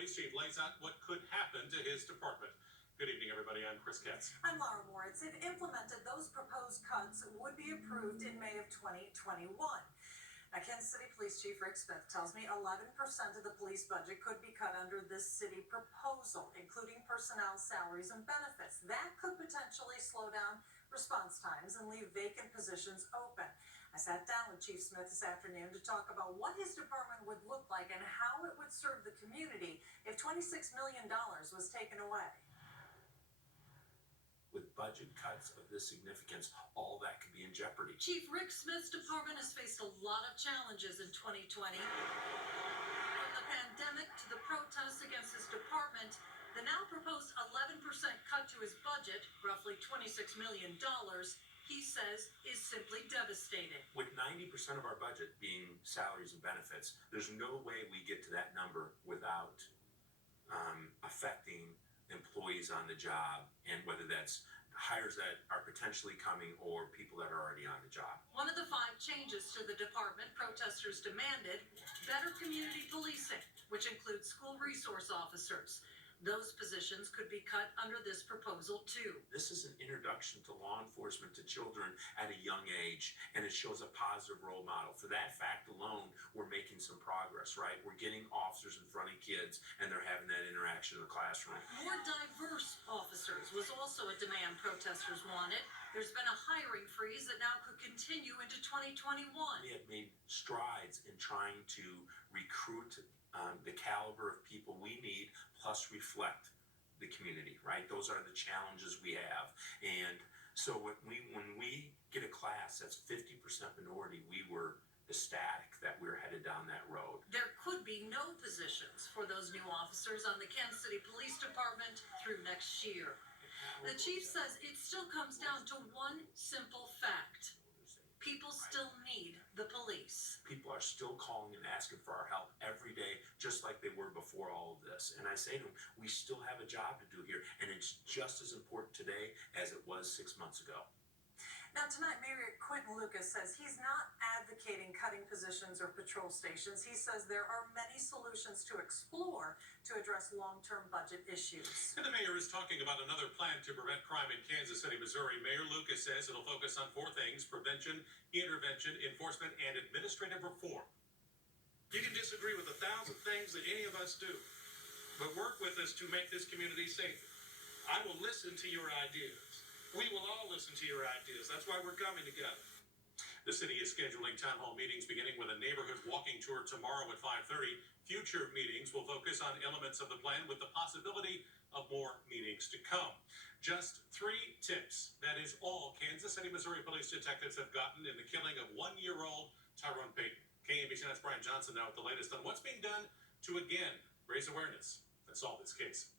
Police Chief lays out what could happen to his department. Good evening, everybody. I'm Chris Katz. I'm Laura Moritz. If implemented, those proposed cuts would be approved in May of 2021. Now, Kansas City Police Chief Rick Smith tells me 11% of the police budget could be cut under this city proposal, including personnel, salaries, and benefits. That could potentially slow down response times and leave vacant positions open. I sat down with Chief Smith this afternoon to talk about what his department would look like and how it would serve the community if $26 million was taken away. With budget cuts of this significance, all that could be in jeopardy. Chief Rick Smith's department has faced a lot of challenges in 2020. From the pandemic to the protests against his department, the now proposed 11% cut to his budget, roughly $26 million, he says is simply devastating. With 90% of our budget being salaries and benefits, there's no way we get to that number without affecting employees on the job, and whether that's hires that are potentially coming or people that are already on the job. One of the 5 changes to the department protesters demanded: better community policing, which includes school resource officers. Those positions could be cut under this proposal too. This is an introduction to law enforcement to children at a young age, and it shows a positive role model. For that fact alone, we're making some progress, right? We're getting officers in front of kids, and they're having that interaction in the classroom. More diverse officers was also a demand protesters wanted. There's been a hiring freeze that now could continue into 2021. We have made strides in trying to recruit the caliber of people we need, plus reflect the community, right? Those are the challenges we have. And so when we get a class that's 50% minority, we were ecstatic that we're headed down that road. There could be no positions for those new officers on the Kansas City Police Department through next year. The chief says it still comes down to one simple fact: people still need the police. People are still calling and asking for our help every day, just like they were before all of this. And I say to them, we still have a job to do here, and it's just as important today as it was 6 months ago. Now, tonight, Mayor Quentin Lucas says he's not advocating cutting positions or patrol stations. He says there are many solutions to explore to address long-term budget issues. And the mayor is talking about another plan to prevent crime in Kansas City, Missouri. Mayor Lucas says it'll focus on 4 things: prevention, intervention, enforcement, and administrative reform. You can disagree with 1,000 things that any of us do, but work with us to make this community safer. I will listen to your ideas. We will all listen to your ideas. That's why we're coming together. The city is scheduling town hall meetings, beginning with a neighborhood walking tour tomorrow at 5:30. Future meetings will focus on elements of the plan, with the possibility of more meetings to come. Just 3 tips. That is all Kansas City, Missouri police detectives have gotten in the killing of 1-year-old Tyrone Payton. KMBC Night's Brian Johnson now with the latest on what's being done to again raise awareness and solve this case.